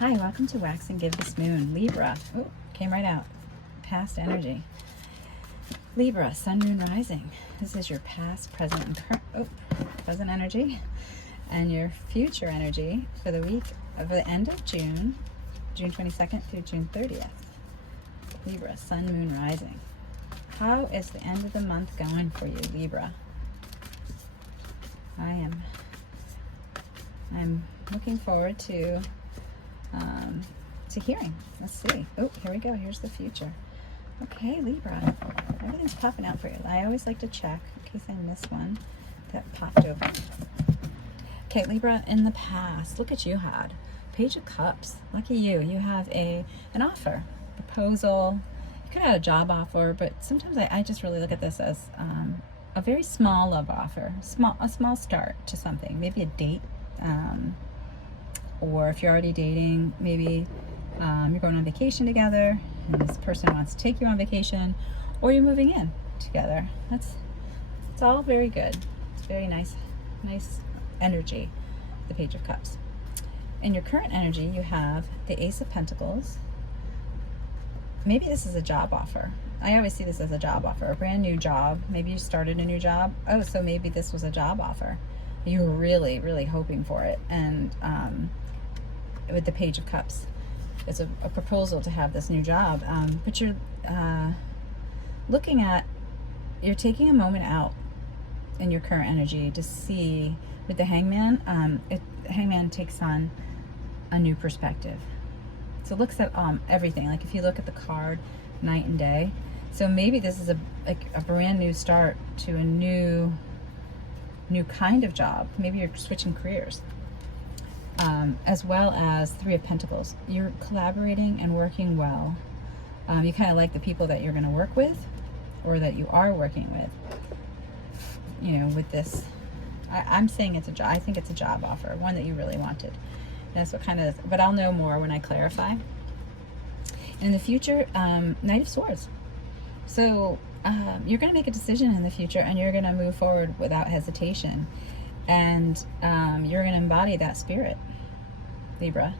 Hi, welcome to Wax and Give This Moon. Libra. Oh, came right out. Past energy. Libra, Sun, Moon, Rising. This is your past, present, and present energy. And your future energy for the week of the end of June, June 22nd through June 30th. Libra, Sun, Moon, Rising. How is the end of the month going for you, Libra? I'm looking forward to hearing. Let's see. Oh, here we go. Here's the future. Okay, Libra. Everything's popping out for you. I always like to check in case I miss one that popped open. Okay, Libra, in the past, look at you had. Page of Cups. Lucky you. You have an offer, proposal. You could have had a job offer, but sometimes I just really look at this as a very small love offer. A small start to something. Maybe a date. Or if you're already dating, maybe you're going on vacation together and this person wants to take you on vacation, or you're moving in together. It's all very good. It's very nice energy, the Page of Cups. In your current energy, you have the Ace of Pentacles. Maybe this is a job offer. I always see this as a job offer, a brand new job. Maybe you started a new job. Oh, so maybe this was a job offer. You were really, really hoping for it. And with the Page of Cups, it's a proposal to have this new job. But you're you're taking a moment out in your current energy to see, with the Hangman, Hangman takes on a new perspective. So it looks at everything. Like if you look at the card, night and day. So maybe this is a brand new start to a new kind of job. Maybe you're switching careers. As well as Three of Pentacles. You're collaborating and working well. You kind of like the people that you're going to work with, or that you are working with. You know, with this, I'm saying it's a job. I think it's a job offer, one that you really wanted. That's what kind of, but I'll know more when I clarify. In the future, Knight of Swords. So you're going to make a decision in the future, and you're going to move forward without hesitation, and you're going to embody that spirit, Libra.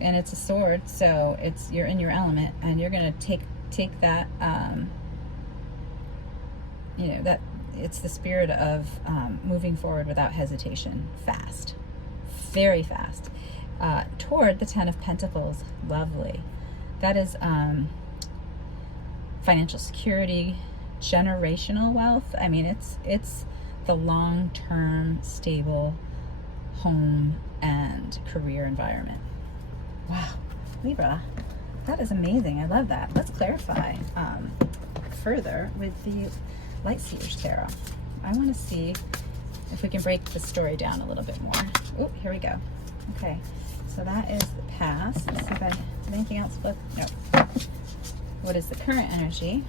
And it's a sword, so you're in your element, and you're going to take that. You know, that it's the spirit of moving forward without hesitation, fast, very fast, toward the Ten of Pentacles. Lovely. That is financial security, generational wealth. I mean, it's the long-term stable home and career environment. Wow, Libra, that is amazing. I love that. Let's clarify further with the Light Seers Tarot. I want to see if we can break the story down a little bit more. Oh, here we go. Okay, so that is the past. Let's see if did anything else flip. No. What is the current energy?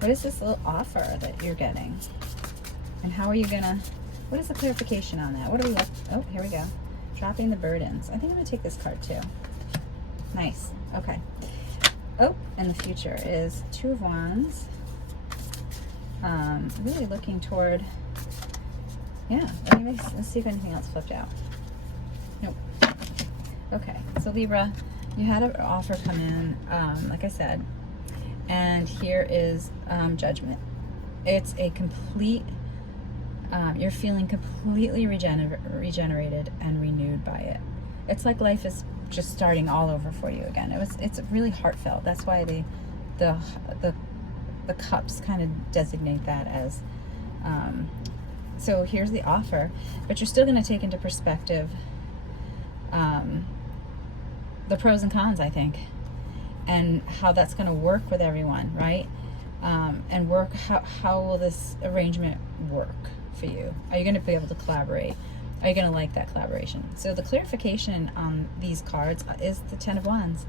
What is this little offer that you're getting? And how are you gonna, what is the clarification on that? What are we left? Oh, here we go. Dropping the burdens. I think I'm gonna take this card too. Nice. Okay. Oh, and the future is Two of Wands. Really looking toward, yeah, anyways, let's see if anything else flipped out. Nope. Okay, so Libra, you had an offer come in, like I said, and here is Judgment. It's a complete, you're feeling completely regenerated and renewed by it. It's like life is just starting all over for you again. It's really heartfelt. That's why the cups kind of designate that as. So here's the offer, but you're still going to take into perspective the pros and cons, I think, and how that's going to work with everyone, right? And how will this arrangement work for you? Are you going to be able to collaborate? Are you going to like that collaboration? So the clarification on these cards is the Ten of Wands.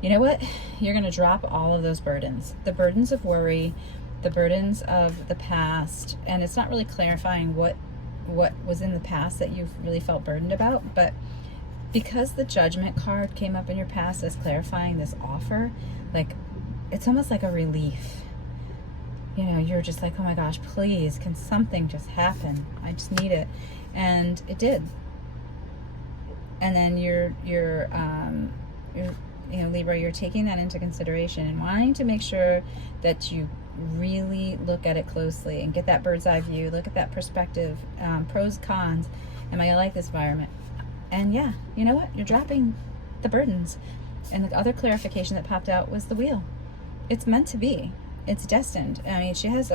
You know what? You're going to drop all of those burdens. The burdens of worry, the burdens of the past, and it's not really clarifying what was in the past that you've really felt burdened about, but because the Judgment card came up in your past as clarifying this offer, like, it's almost like a relief. You know, you're just like, oh my gosh, please, can something just happen? I just need it. And it did. And then you know, Libra, you're taking that into consideration and wanting to make sure that you really look at it closely and get that bird's eye view, look at that perspective, pros, cons. Am I gonna like this environment? And yeah, you know what? You're dropping the burdens. And the other clarification that popped out was the wheel. It's meant to be. It's destined. I mean, she has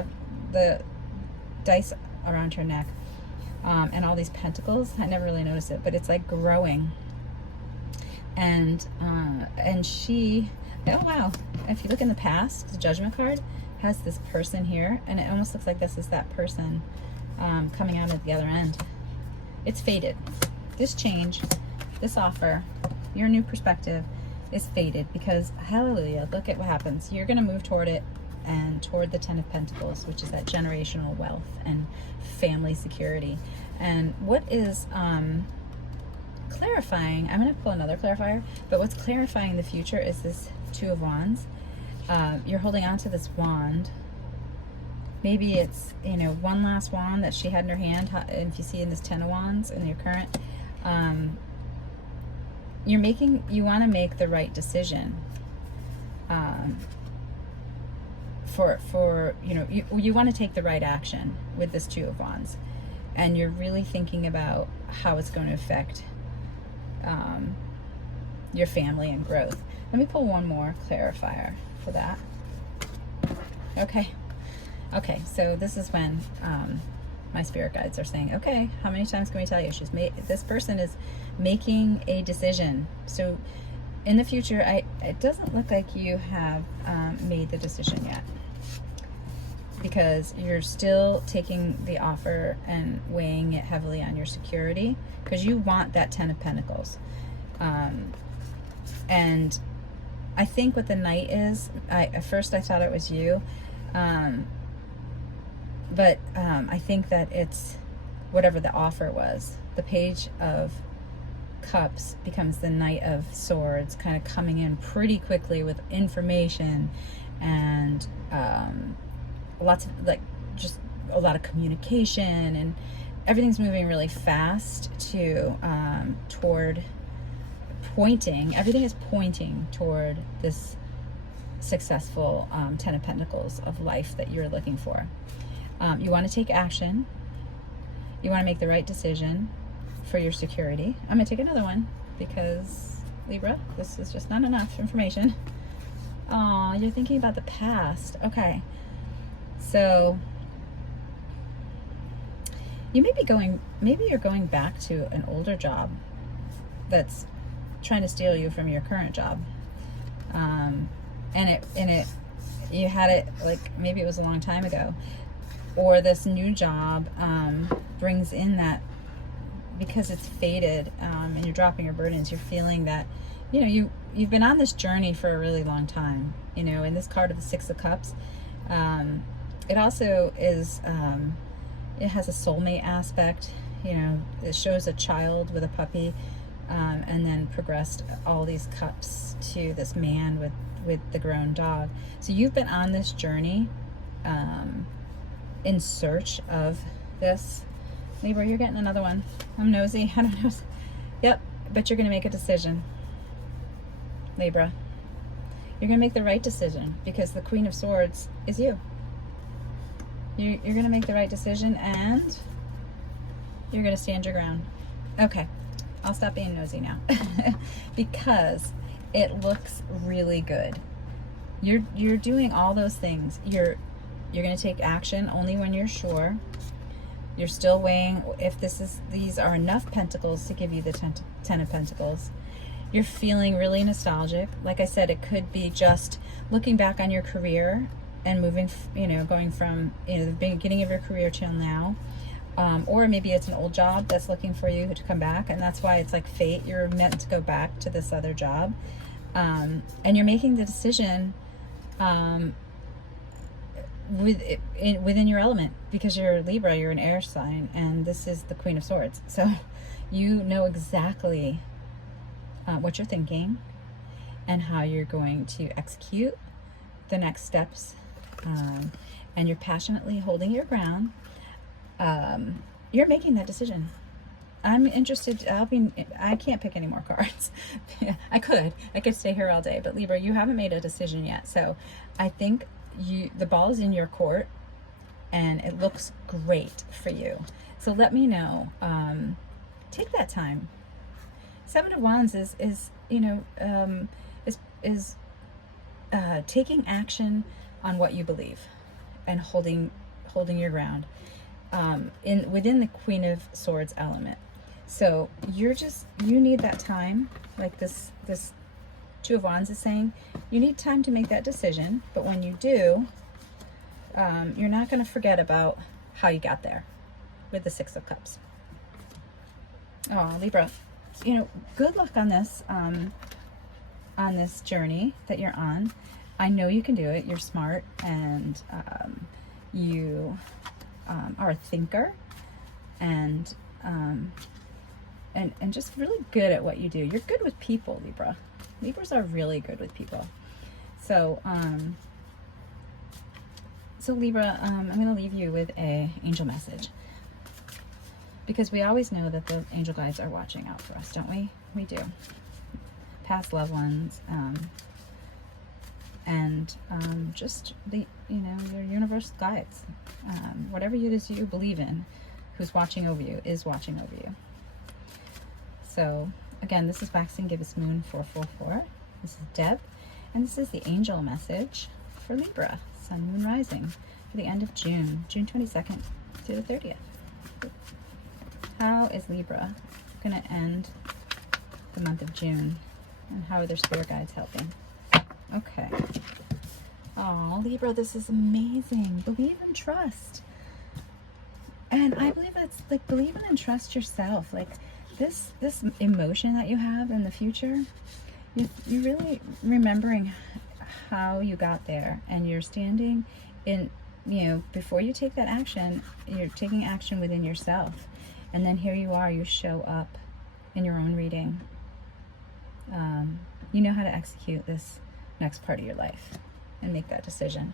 the dice around her neck, and all these pentacles. I never really noticed it, but it's like growing. And she, oh wow, if you look in the past, the Judgment card has this person here, and it almost looks like this is that person coming out at the other end. It's fated. This change, this offer, your new perspective is fated, because hallelujah, look at what happens. You're going to move toward it, and toward the Ten of Pentacles, which is that generational wealth and family security. And what is clarifying, I'm going to pull another clarifier, but what's clarifying the future is this Two of Wands. You're holding on to this wand. Maybe it's, you know, one last wand that she had in her hand. If you see in this Ten of Wands in your current, you want to make the right decision. For you know, you want to take the right action with this Two of Wands, and you're really thinking about how it's going to affect your family and growth. Let me pull one more clarifier for that. Okay, so this is when my spirit guides are saying, okay, how many times can we tell you? This person is making a decision. So in the future, it doesn't look like you have made the decision yet, because you're still taking the offer and weighing it heavily on your security, because you want that Ten of Pentacles. And I think what the Knight is, at first I thought it was you, but I think that it's whatever the offer was. The Page of Cups becomes the Knight of Swords, kind of coming in pretty quickly with information and lots of, like, just a lot of communication, and everything's moving really fast toward pointing. Everything is pointing toward this successful Ten of Pentacles of life that you're looking for. You want to take action. You want to make the right decision for your security. I'm going to take another one, because Libra, this is just not enough information. Aw, you're thinking about the past. Okay. So you maybe you're going back to an older job that's trying to steal you from your current job. You had it, like, maybe it was a long time ago, or this new job brings in that, because it's fated, and you're dropping your burdens, you're feeling that, you know, you've been on this journey for a really long time, you know. In this card of the Six of Cups, it also is, it has a soulmate aspect, you know. It shows a child with a puppy, and then progressed all these cups to this man with the grown dog. So you've been on this journey in search of this. Libra, you're getting another one. I'm nosy. I don't know. Yep, but you're going to make a decision, Libra. You're going to make the right decision, because the Queen of Swords is you. You're going to make the right decision, and you're going to stand your ground. Okay, I'll stop being nosy now, because it looks really good. You're doing all those things. You're going to take action only when you're sure. You're still weighing if these are enough pentacles to give you the Ten of Pentacles. You're feeling really nostalgic. Like I said, it could be just looking back on your career and moving, you know, going from, you know, the beginning of your career till now. Or maybe it's an old job that's looking for you to come back, and that's why it's like fate. You're meant to go back to this other job. And you're making the decision within your element, because you're Libra, you're an air sign, and this is the Queen of Swords. So you know exactly what you're thinking and how you're going to execute the next steps, and you're passionately holding your ground. You're making that decision. I'm interested. I can't pick any more cards. I could stay here all day, but Libra, you haven't made a decision yet. So I think the ball is in your court and it looks great for you. So let me know. Take that time. Seven of Wands is taking action on what you believe and holding your ground within the Queen of Swords element. So you need that time, like this Two of Wands is saying. You need time to make that decision, but when you do, you're not going to forget about how you got there with the Six of Cups. Oh, Libra, good luck on this journey that you're on. I know you can do it. You're smart, and you are a thinker, and just really good at what you do. You're good with people, Libra. Libras are really good with people. So Libra, I'm going to leave you with a angel message, because we always know that the angel guides are watching out for us, don't we? We do. Past loved ones, and just your universal guides, whatever it is you believe in, who's watching over you is watching over you. So again, this is Waxing Gibbous Moon 444. This is Deb, and this is the angel message for Libra, Sun, Moon, Rising, for the end of June 22nd to the 30th. How is Libra going to end the month of June, and how are their spirit guides helping? Okay. Oh, Libra, this is amazing. Believe and trust. And I believe that's like, believe in and trust yourself. Like this emotion that you have in the future, you really remembering how you got there, and you're standing in, before you take that action, you're taking action within yourself. And then here you are, you show up in your own reading. You know how to execute this next part of your life and make that decision.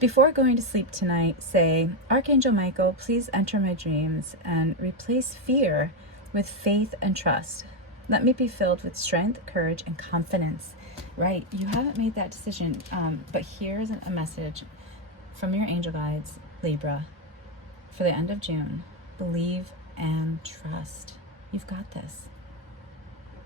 Before going to sleep tonight, say, Archangel Michael, please enter my dreams and replace fear with faith and trust. Let me be filled with strength, courage, and confidence. Right, you haven't made that decision, but here's a message from your angel guides, Libra, for the end of June. Believe and trust. You've got this.